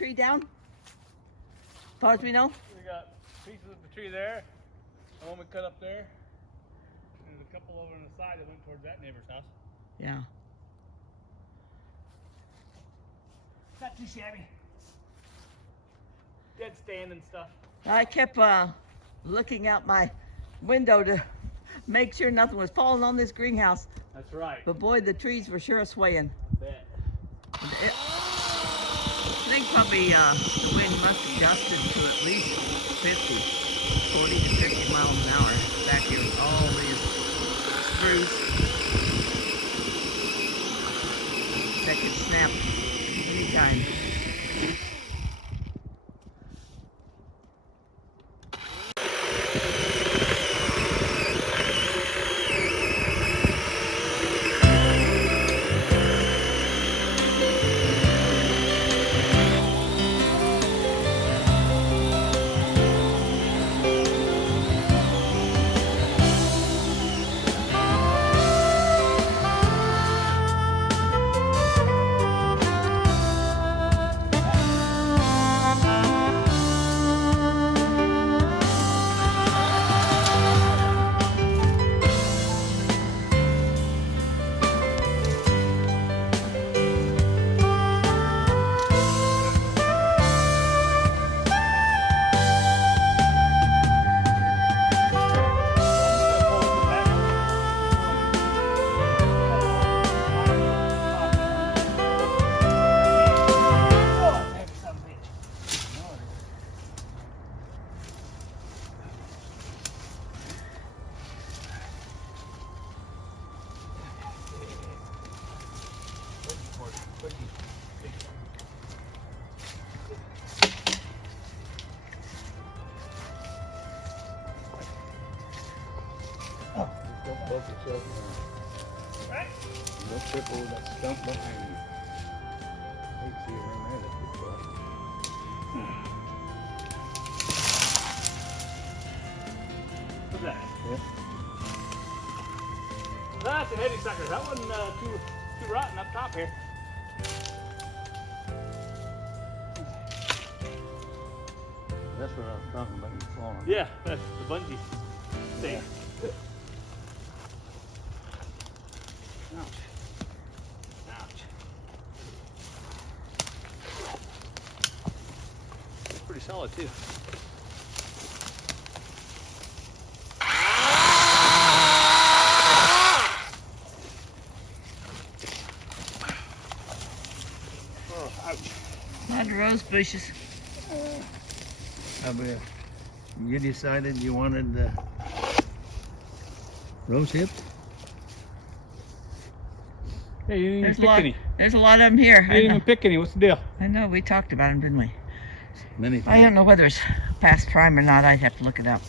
tree down? As far as we know? We got pieces of the tree there. The one we cut up there. There's a couple over on the side that went towards that neighbor's house. Yeah. Not too shabby. Dead stand and stuff. I kept looking out my window to make sure nothing was falling on this greenhouse. That's right. But boy, the trees were sure swaying. I bet. I think probably the wind must have gusted to at least 40 to 50 miles an hour back here with all these spruce that could snap anytime. Right? Don't trip over that stump behind you. Hate to see you run that up before. What's that? Yeah. That's a heavy sucker. That wasn't too rotten up top here. That's what I was talking about, you falling. Yeah, that's the bungee thing. Ouch. Ouch. It's pretty solid too. Oh, ouch. A lot of rose bushes. How about you decided you wanted the rose hips? Hey, you didn't There's even pick any. there's a lot of them here. You didn't even pick any. What's the deal? I know, we talked about them, didn't we? Many I things. don't know whether it's past prime or not. I'd have to look it up.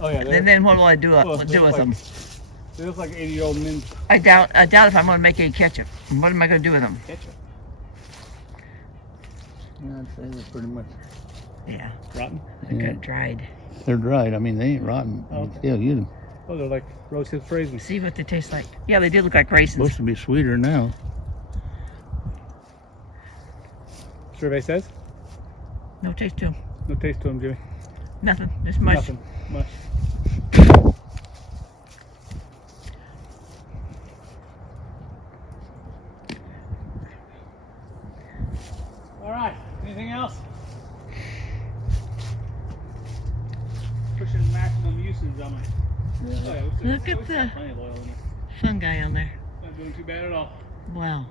Oh yeah. And then what will I do, Well, do with them? They look like 80-year-old men. I doubt if I'm going to make any ketchup. What am I going to do with them? Ketchup. Yeah, I'd say they're pretty much. Yeah, Rotten. they're Yeah. kind of dried. They're dried. I mean, they ain't rotten. You Oh. can still use them. Oh, they're like rose hips raisins. See what they taste like. Yeah, they do look like raisins. Supposed to be sweeter now. Survey says No taste to them. no taste to them, Jimmy. Nothing. Just mush. Nothing. Mush. All right. Anything else? Pushing maximum usage on it. Oh, yeah, Look at we still have the- plenty of oil in there. Fungi on there. Not doing too bad at all. Wow.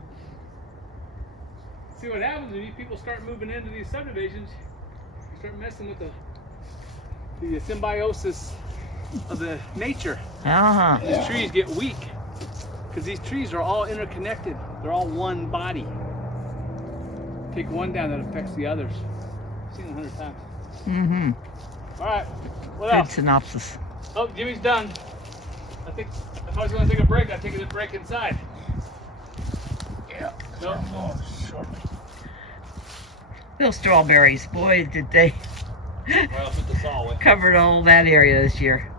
See what happens when these people start moving into these subdivisions. You start messing with the symbiosis of the nature. Uh-huh. These trees get weak because these trees are all interconnected. They're all one body. Take one down, that affects the others. I've seen it 100 times. Mm-hmm. All right. What Good else? synopsis. Oh, Jimmy's done. I think if I was going to take a break, I'd take a break inside. Yeah. No. I'm going shortly. Those strawberries, boy, did they Well, I'll put the saw away. covered all that area this year.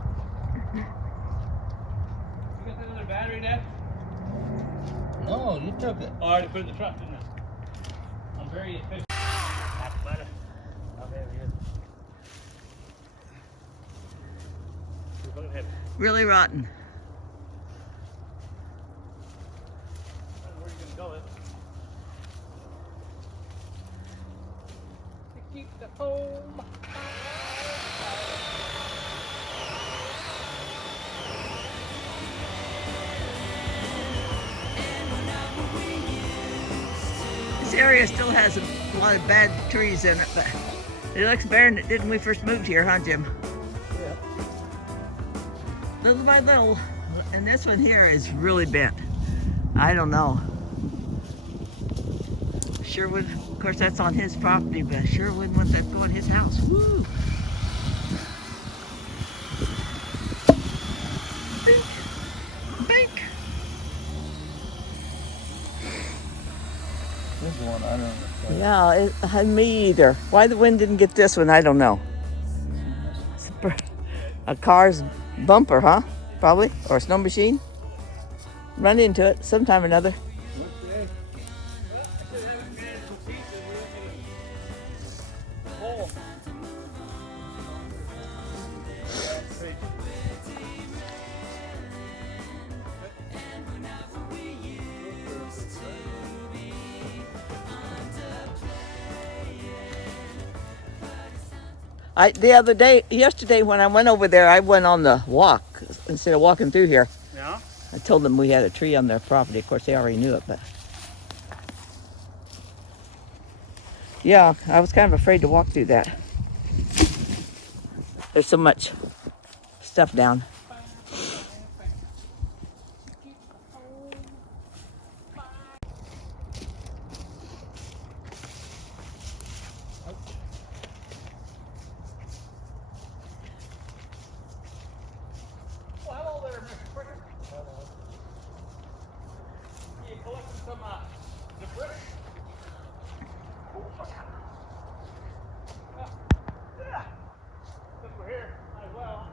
You got that other battery, Dad? No, you took it. Oh, I already put it in the truck, didn't I? I'm very efficient. Look at him. Really rotten. Where are you gonna go? To keep the home. This area still has a lot of bad trees in it, but it looks better than it did when we first moved here, huh, Jim? Yeah. Little by little, and this one here is really bent. I don't know. Sure would, of course that's on his property, but I sure wouldn't want that to go in his house. Woo! Bink! Bink! This is the one I don't understand. Yeah, me either. Why the wind didn't get this one, I don't know. A car's bumper, huh? Probably, or a snow machine. Run into it sometime or another. Yesterday when I went over there, I went on the walk instead of walking through here. Yeah? I told them we had a tree on their property. Of course, they already knew it, but yeah, I was kind of afraid to walk through that. There's so much stuff down. Well, hello there, Mr. Cricket. You collecting some debris? Yeah. Since we're here, might as well.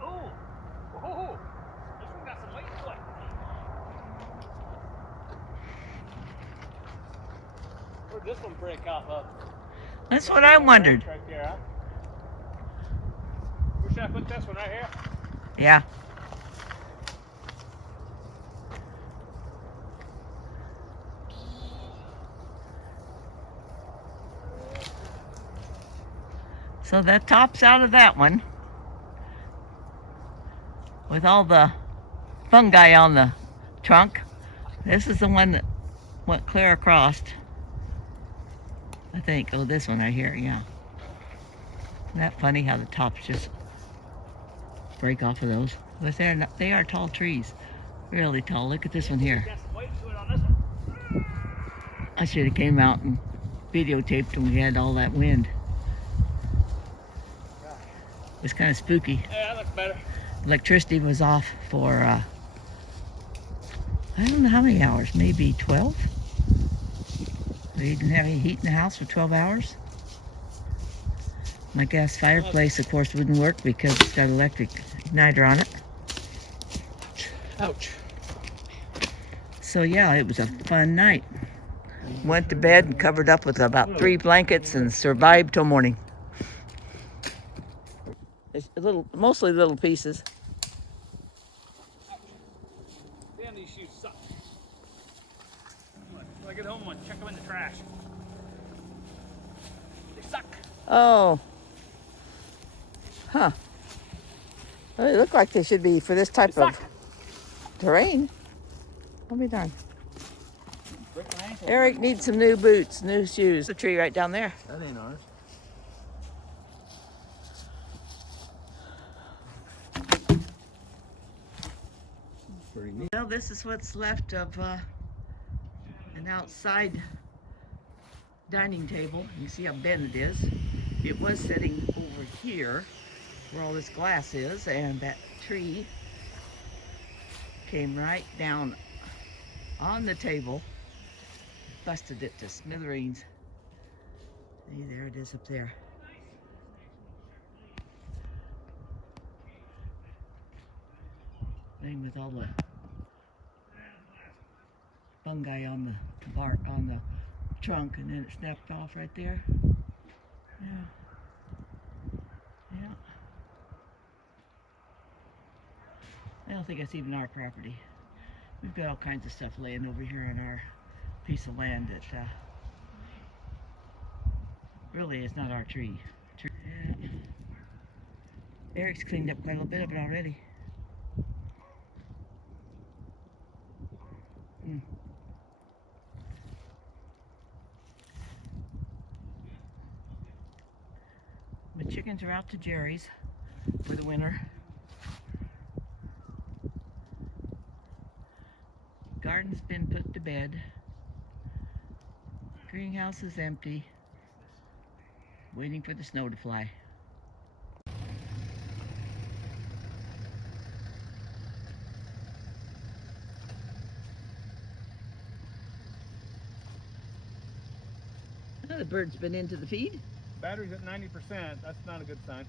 Oh, oh, this one got some weight to it. Where'd this one break off of? That's what I wondered. Right there, huh? Where should I put this one? Right here? Yeah. So that tops out of that one with all the fungi on the trunk. This is the one that went clear across, I think. Oh, this one right here, yeah. Isn't that funny how the tops just break off of those? But they are tall trees, really tall. Look at this one here. Got some weight to it on this one. I should have came out and videotaped when we had all that wind. It was kind of spooky. Yeah, that looks better. Electricity was off for, I don't know how many hours, maybe 12? We didn't have any heat in the house for 12 hours. My gas fireplace, of course, wouldn't work because it's got electric igniter on it. Ouch. So yeah, it was a fun night. Went to bed and covered up with about 3 blankets and survived till morning. It's mostly little pieces. Damn, these shoes suck. When I get home, I'm gonna check them in the trash. They suck. Oh. Huh. Well, they look like they should be for this type of terrain. I'll be darned. Eric needs some new boots, new shoes. The tree right down there. That ain't ours. Pretty neat. Well, this is what's left of an outside dining table. You see how bent it is. It was sitting over here where all this glass is, and that tree came right down on the table, busted it to smithereens. See, there it is up there. Thing with all the fungi on the bark, on the trunk, and then it snapped off right there. Yeah. Yeah. I don't think that's even our property. We've got all kinds of stuff laying over here on our piece of land that really is not our tree. Yeah. Eric's cleaned up quite a little bit of it already. Mm. The chickens are out to Jerry's for the winter. Garden's been put to bed. Greenhouse is empty. Waiting for the snow to fly. Oh, the bird's been into the feed. Battery's at 90%. That's not a good sign.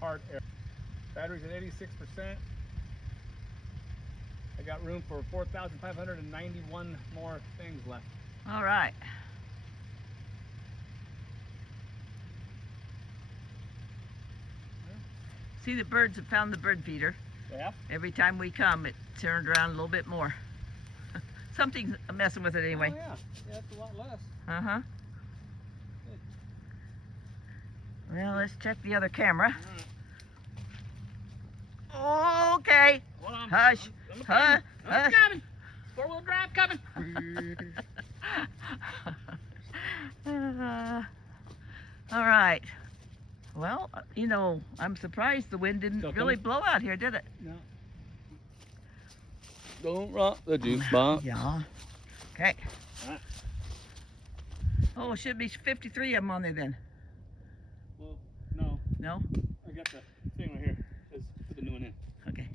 Card error. Battery's at 86%. I got room for 4,591 more things left. All right. See, the birds have found the bird feeder. Yeah? Every time we come, it turned around a little bit more. Something's messing with it anyway. Oh, yeah. Yeah, it's a lot less. Uh-huh. Good. Well, let's check the other camera. All right. Okay. Hold on. Hush. I'm Hush. coming. I'm coming. Four-wheel drive coming. All right. Well, you know, I'm surprised the wind didn't Still really coming? blow out here, did it? No. Don't rock the jukebox. Yeah. Okay. All right. Oh, it should be 53 of them on there then. Well, no. No? I got the thing right here. Let's put the new one in. Okay.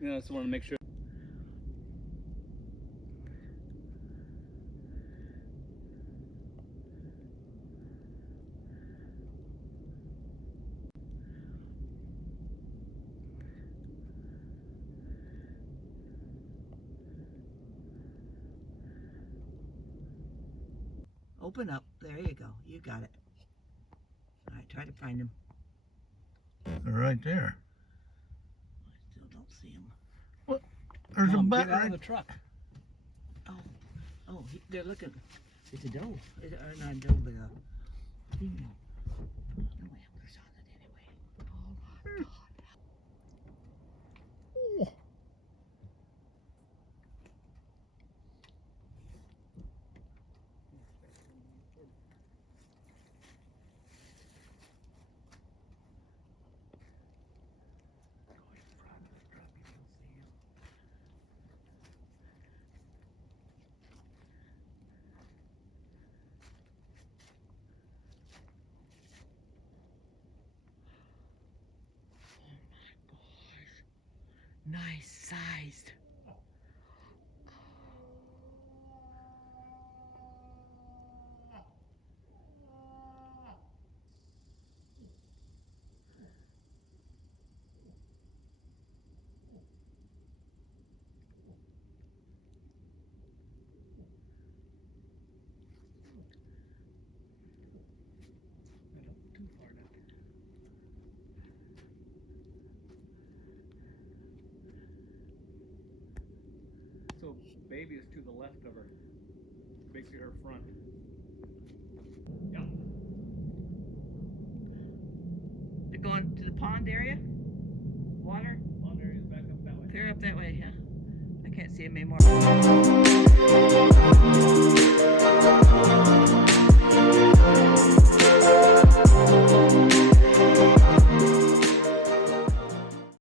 Yeah, I just want to make sure. Open up. There you go. You got it. All right, try to find him. They're right there. I still don't see him. There's a Mom, bat get out right of the truck. Oh, they're looking. It's a doe. Or not a doe, but a female. No antlers on it anyway. Oh my God. Oh. Nice sized. Too far down. So baby is to the left of her. Basically her front. Yep. They're going to the pond area? Water? Pond area is back up that way. Clear up that way, huh? I can't see them anymore.